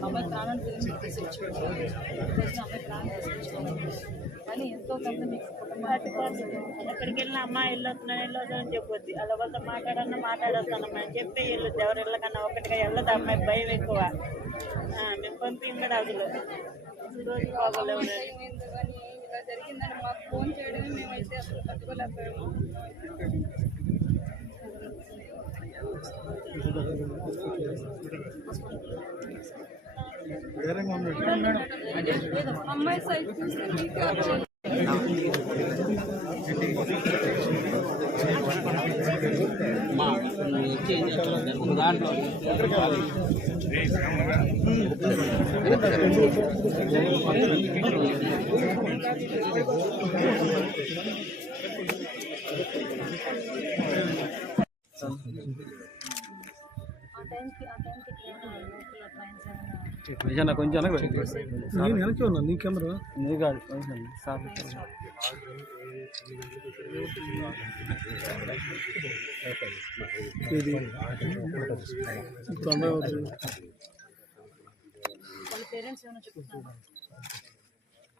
అమ్మాయి ప్రాణాలు కానీ ఎంతో కొంత మీకు ఎక్కడికి వెళ్ళిన అమ్మ వెళ్ళొస్తున్నాను వెళ్ళొద్దు అని చెప్పొద్ది వాళ్ళ వాళ్ళతో మాట్లాడన్నా మాట్లాడొస్తానమ్మా అని చెప్పి వెళ్ళొద్దు ఎవరు వెళ్ళకన్నా ఒకటిగా వెళ్ళదు అమ్మాయి భయం ఎక్కువ మేము పంపించడం అసలు రోజు పోగలేము ఇలా జరిగిందని మాకు ఫోన్ చేయడమే మేమైతే అసలు పట్టుకోలేకపోయాము అమ్మాయి చూస్తే ఆ టైంకి ట్రైన్ లోకల్ ట్రైన్స్ ఏమైనా నిజాన్ని కొంచెం వెనక్కి నేను వెనక్కి ఉన్నా నీ కెమెరా నీ కాదు కొంచెం సాఫ్ ఇది తొందర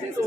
చేసి